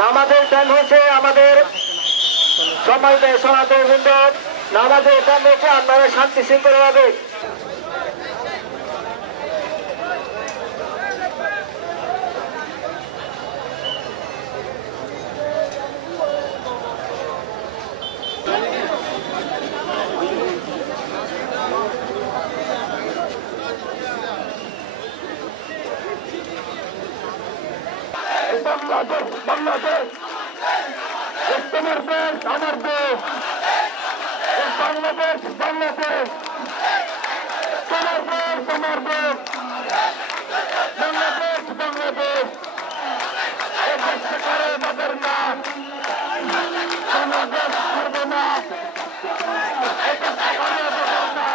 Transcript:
নামাজের টাইম হচ্ছে আমাদের সম্মানিত সনাতন বৃন্দ, নামাজের টাইম হচ্ছে আপনারা শান্তি শৃঙ্খলাভাবে বাংলাদেশ তোমার দেশ আমার দেশ, বাংলাদেশ বাংলাদেশ তোমার দেশ আমার দেশ, বাংলাদেশ বাংলাদেশ এই দেশকে করে আমাদের না, বাংলাদেশ করবে না, এই দেশকে করে আমাদের না।